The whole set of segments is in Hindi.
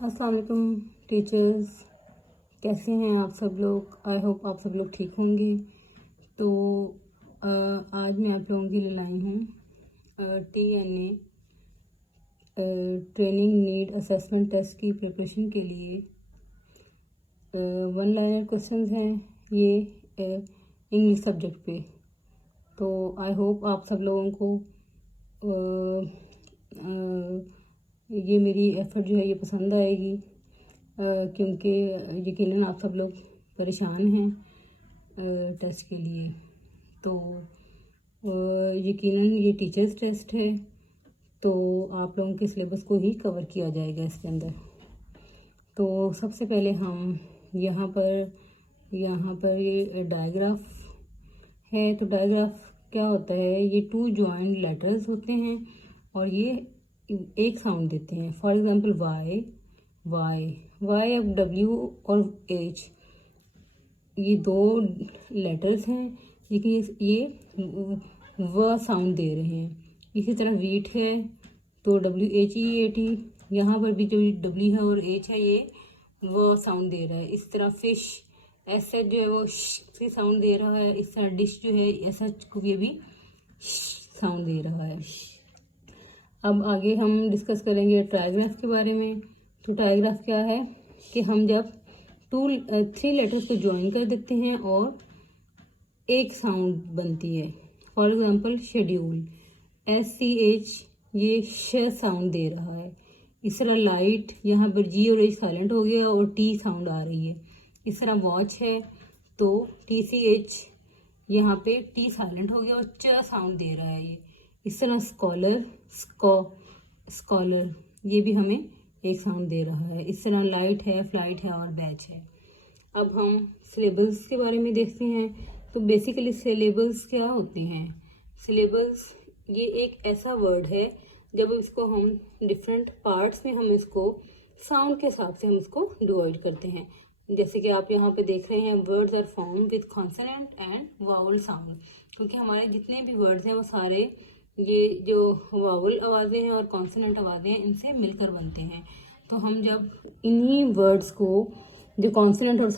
अस्सलाम वालेकुम टीचर्स, कैसे हैं आप सब लोग। आई होप आप सब लोग ठीक होंगे। तो आज मैं आप लोगों के लिए लाई हूँ TNA training need assessment test की प्रिपरेशन के लिए 1 लाइनर क्वेश्चंस हैं ये इंग्लिश सब्जेक्ट पे। तो आई होप आप सब लोगों को ये मेरी एफ़र्ट जो है ये पसंद आएगी, क्योंकि यकीनन आप सब लोग परेशान हैं टेस्ट के लिए। तो यकीनन ये टीचर्स टेस्ट है, तो आप लोगों के सिलेबस को ही कवर किया जाएगा इसके अंदर। तो सबसे पहले हम यहाँ पर ये डायग्राफ है। तो डायग्राफ क्या होता है, ये 2 जॉइंट लेटर्स होते हैं और ये एक साउंड देते हैं। फॉर एग्जांपल वाई, अब डब्ल्यू और एच, ये 2 लेटर्स हैं लेकिन ये व साउंड दे रहे हैं। इसी तरह वीट है तो WHEAT, यहाँ पर भी जो डब्ल्यू है और एच है ये व साउंड दे रहा है। इस तरह फिश एच जो है वो से साउंड दे रहा है। इस तरह डिश जो है एच को ये भी साउंड दे रहा है। अब आगे हम डिस्कस करेंगे ट्राइग्राफ के बारे में। तो ट्राइग्राफ क्या है कि हम जब 3 लेटर्स को ज्वाइन कर देते हैं और एक साउंड बनती है। फॉर एग्जांपल शेड्यूल, SCH ये श साउंड दे रहा है। इस तरह लाइट, यहाँ पर जी और एच साइलेंट हो गया और टी साउंड आ रही है। इस तरह वॉच है तो TCH, यहाँ पे टी साइलेंट हो गया और च साउंड दे रहा है ये। इस तरह स्कॉलर ये भी हमें एक साउंड दे रहा है। इस तरह लाइट है, फ्लाइट है और बैच है। अब हम सिलेबल्स के बारे में देखते हैं। तो बेसिकली सिलेबल्स क्या होते हैं। सिलेबल्स ये एक ऐसा वर्ड है जब इसको हम डिफरेंट पार्ट्स में हम इसको साउंड के हिसाब से हम इसको डिवाइड करते हैं। जैसे कि आप यहाँ पे देख रहे हैं, words are form with consonant and vowel sound, क्योंकि हमारे जितने भी वर्ड्स हैं वो सारे ये जो वावल आवाज़ें हैं और कॉन्सोनेंट आवाज़ें हैं इनसे मिलकर बनते हैं। तो हम जब इन्हीं वर्ड्स को जो कॉन्सोनेंट और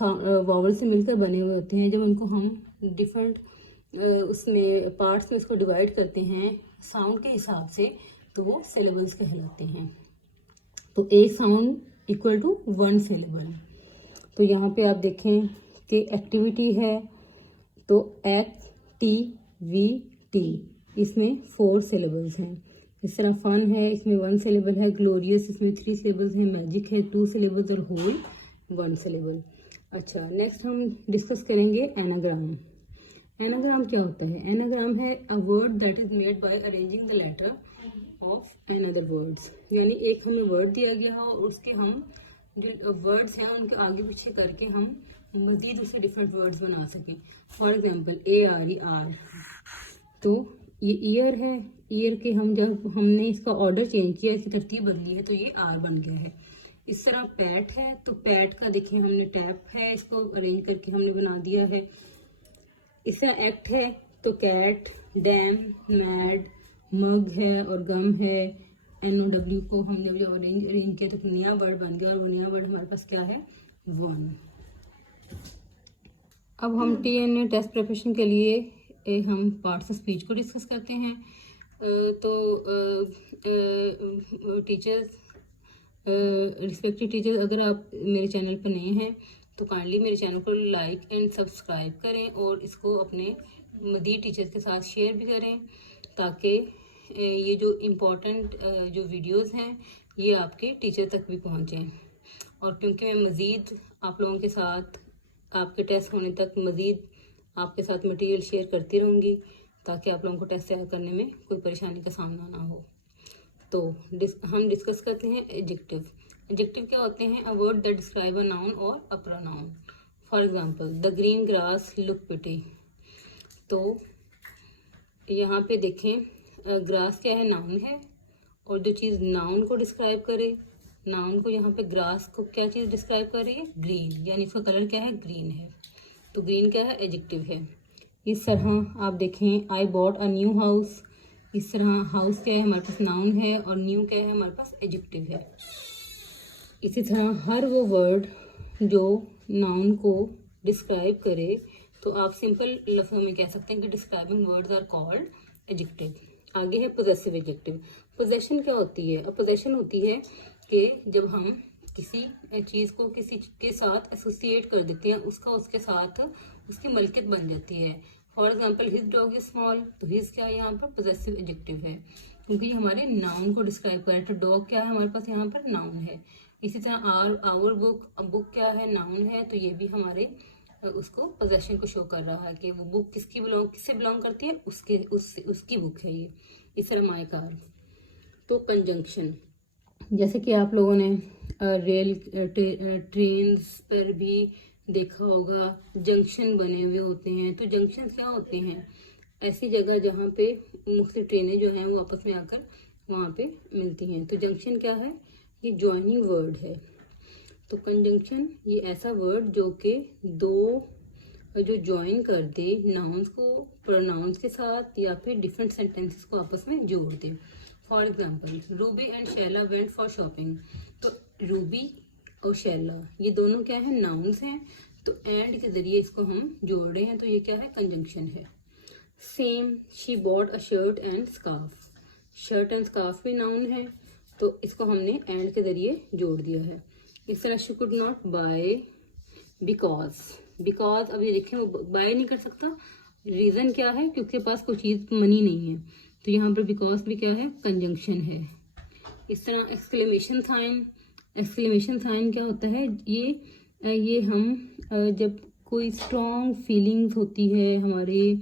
वावल से मिलकर बने हुए होते हैं, जब उनको हम डिफरेंट उसमें पार्ट्स में उसको डिवाइड करते हैं साउंड के हिसाब से, तो वो सिलेबल्स कहलाते हैं। तो एक साउंड इक्वल टू 1 सिलेबल। तो यहाँ पे आप देखें कि एक्टिविटी है तो ACTVT, इसमें 4 सिलेबल्स हैं। इस तरह फन है, इसमें 1 सिलेबल है। ग्लोरियस, इसमें 3 सिलेबल्स हैं। मैजिक है 2 सिलेबल्स और होल 1 सिलेबल। अच्छा, नेक्स्ट हम डिस्कस करेंगे एनाग्राम। एनाग्राम क्या होता है। एनाग्राम है a word that is made by arranging the letter of another words, यानी एक हमें वर्ड दिया गया हो और उसके हम जो वर्ड्स हैं उनके आगे पीछे करके हम मजीद उससे डिफरेंट वर्ड्स बना सकें। फॉर एग्जांपल ARE, आर, तो ये ईयर है। ईयर के हम जब हमने इसका ऑर्डर चेंज किया, इसकी तरतीब बदली है तो ये आर बन गया है। इस तरह पैट है तो पैट का देखिए हमने टैप है, इसको अरेंज करके हमने बना दिया है। इस तरह एक्ट है तो कैट, डैम, मैड, मग है और गम है। NOW को हमने जब अरेंज किया तो नया वर्ड बन गया और वो नया वर्ड हमारे पास क्या है, 1। अब हम TNA टेस्ट प्रिपरेशन के लिए हम पार्ट्स ऑफ स्पीच को डिस्कस करते हैं। तो टीचर्स, रिस्पेक्टेड टीचर्स, अगर आप मेरे चैनल पर नए हैं तो काइंडली मेरे चैनल को लाइक एंड सब्सक्राइब करें और इसको अपने मज़ीद टीचर्स के साथ शेयर भी करें, ताकि ये जो इम्पोर्टेंट जो वीडियोस हैं ये आपके टीचर तक भी पहुँचें। और क्योंकि मैं मज़ीद आप लोगों के साथ आपके टेस्ट होने तक मज़ीद आपके साथ मटेरियल शेयर करती रहूँगी, ताकि आप लोगों को टेस्ट तैयार करने में कोई परेशानी का सामना ना हो। तो हम डिस्कस करते हैं एडजेक्टिव। एडजेक्टिव क्या होते हैं, a word that describe a noun और a pronoun. For example the green grass look pretty. तो यहाँ पे देखें, ग्रास क्या है, नाउन है, और जो चीज़ नाउन को डिस्क्राइब करे, नाउन को यहाँ पे ग्रास को क्या चीज़ डिस्क्राइब कर रही है, ग्रीन, यानी इसका कलर क्या है, ग्रीन है। तो ग्रीन क्या है, एडजेक्टिव है। इस तरह आप देखें, I bought a new house. इस तरह हाउस क्या है हमारे पास, नाउन है, और न्यू क्या है हमारे पास, एडजेक्टिव है। इसी तरह हर वो वर्ड जो नाउन को डिस्क्राइब करे तो आप सिंपल लफ्ज़ों में कह सकते हैं कि describing words are called adjective. आगे है पोजेसिव एडजेक्टिव। पोजेशन क्या होती है? अब पोजेशन होती है कि जब हम किसी चीज़ को किसी के साथ एसोसिएट कर देते हैं, उसका उसके साथ उसकी मलकियत बन जाती है। For example his dog is small, तो हिज क्या है यहाँ पर? पोजेसिव एडजेक्टिव है, क्योंकि ये हमारे नाउन को डिस्क्राइब करे। तो डॉग क्या है हमारे पास यहाँ पर? नाउन है। इसी तरह आवर बुक, अब बुक क्या है? नाउन है, तो ये भी हमारे उसको पोजेशन को शो कर रहा है कि वो बुक किससे बिलोंग करती है? उसकी बुक है ये। इस तरह माय कार। तो कंजंक्शन, जैसे कि आप लोगों ने रेल ट्रेन्स पर भी देखा होगा, जंक्शन बने हुए होते हैं। तो जंक्शन क्या होते हैं? ऐसी जगह जहाँ पे मुख्तलिफ ट्रेनें जो हैं वो आपस में आकर वहाँ पे मिलती हैं। तो जंक्शन क्या है? ये ज्वाइनिंग वर्ड है। तो कंजंक्शन ये ऐसा वर्ड जो कि दो जो ज्वाइन कर दे नाउन्स को प्रोनाउंस के साथ या फिर डिफरेंट सेंटेंसेस को आपस में जोड़ दे। For example Ruby and Shaila went for shopping. तो रूबी और शैला ये दोनों क्या है? नाउन्स हैं। तो एंड के जरिए इसको हम जोड़ रहे हैं, तो ये क्या है? कंजंक्शन है। Same she bought a shirt and scarf. Shirt and scarf भी नाउन है, तो इसको हमने एंड के जरिए जोड़ दिया है। इस तरह she could not buy because अब ये देखें वो बाय नहीं कर सकता। रीजन क्या है? क्योंकि उसके पास कोई चीज मनी नहीं है। तो यहाँ पर बिकॉज भी क्या है? कंजंक्शन है। इस तरह एक्सक्लेमेशन साइन क्या होता है? ये हम जब कोई स्ट्रॉन्ग फीलिंग्स होती है हमारे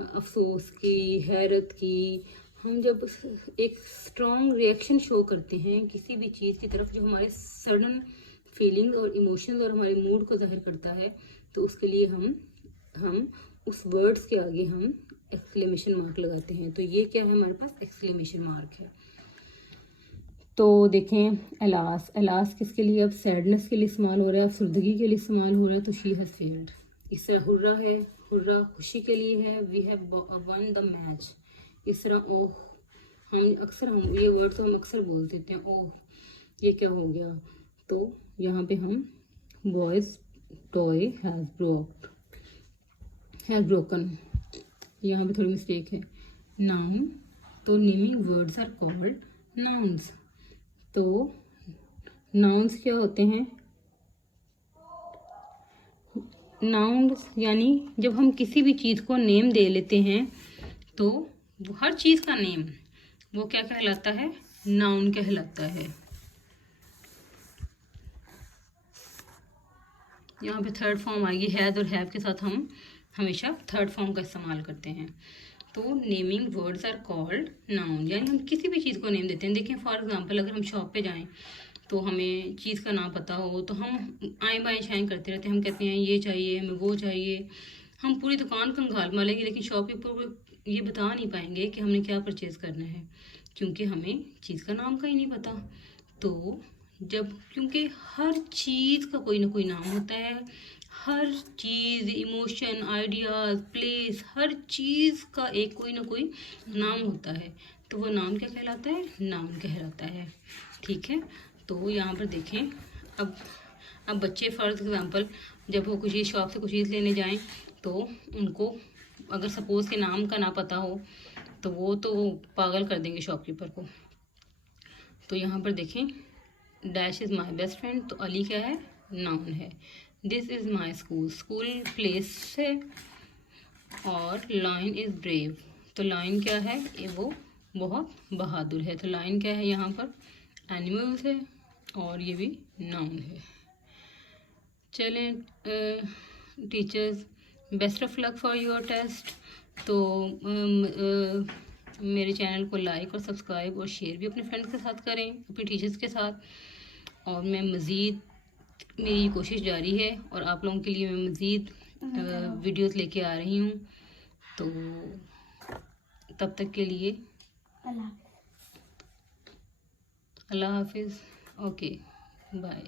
अफसोस की, हैरत की, हम जब एक स्ट्रॉन्ग रिएक्शन शो करते हैं किसी भी चीज़ की तरफ जो हमारे सडन फीलिंग और इमोशंस और हमारे मूड को जाहिर करता है, तो उसके लिए हम उस वर्ड्स के आगे हम एक्सक्लेमेशन मार्क लगाते हैं। तो ये क्या है? हमारे पास एक्सक्लेमेशन मार्क है। तो देखें एलास किसके लिए? अब सैडनेस के लिए इस्तेमाल हो रहा है, अफसरदगी के लिए इस्तेमाल हो रहा है। तो शी हैज़ फेल्ड। इस तरह हुर्रा है, हुर्रा खुशी के लिए है, we have won the match. इस तरह ओह, हम ये वर्ड तो हम अक्सर बोल देते हैं, ओह ये क्या हो गया? तो यहाँ पे हम बॉयज टॉय हैज़ ब्रोकन, यहाँ पे थोड़ी मिस्टेक है। नाउन, तो naming words are called nouns. तो नाउन्स क्या होते हैं? नाउन्स यानी जब हम किसी भी चीज़ को नेम दे लेते हैं तो वो हर चीज़ का नेम वो क्या कहलाता है? नाउन कहलाता है। यहाँ पे थर्ड फॉर्म आएगी, हैज़ और हैव के साथ हम हमेशा थर्ड फॉर्म का इस्तेमाल करते हैं। तो naming words are called noun, यानी हम किसी भी चीज़ को नेम देते हैं। देखें फॉर एग्जांपल अगर हम शॉप पे जाएं तो हमें चीज़ का नाम पता हो तो हम आएँ बाएँ शाएँ करते रहते हैं। हम कहते हैं ये चाहिए, हमें वो चाहिए, हम पूरी दुकान कंगाल मारेंगे, लेकिन शॉपकीपर को ये बता नहीं पाएंगे कि हमने क्या परचेज़ करना है, क्योंकि हमें चीज़ का नाम का ही नहीं पता। तो क्योंकि हर चीज़ का कोई ना कोई नाम होता है, हर चीज़, इमोशन, आइडियाज़, प्लेस, हर चीज़ का एक कोई ना कोई नाम होता है। तो वो नाम क्या कहलाता है? नाउन कहलाता है। ठीक है, तो यहाँ पर देखें अब बच्चे फॉर एग्जांपल जब वो कुछ शॉप से कुछ चीज़ लेने जाएं तो उनको अगर सपोज़ के नाम का ना पता हो तो वो पागल कर देंगे शॉपकीपर को। तो यहाँ पर देखें dash is my best friend, तो अली क्या है? नाउन है। This is my school place है। और लाइन इज़ ब्रेव, तो लाइन क्या है? ये वो बहुत बहादुर है। तो लाइन क्या है यहाँ पर? एनिमल्स है, और ये भी नाउन है। चलें teachers, best of luck for your test. तो मेरे चैनल को लाइक और सब्सक्राइब और शेयर भी अपने फ्रेंड्स के साथ करें, अपने टीचर्स के साथ। और मैं मज़ीद, मेरी कोशिश जारी है और आप लोगों के लिए मैं मज़ीद वीडियोस लेके आ रही हूँ। तो तब तक के लिए अल्लाह हाफिज़। Okay, bye.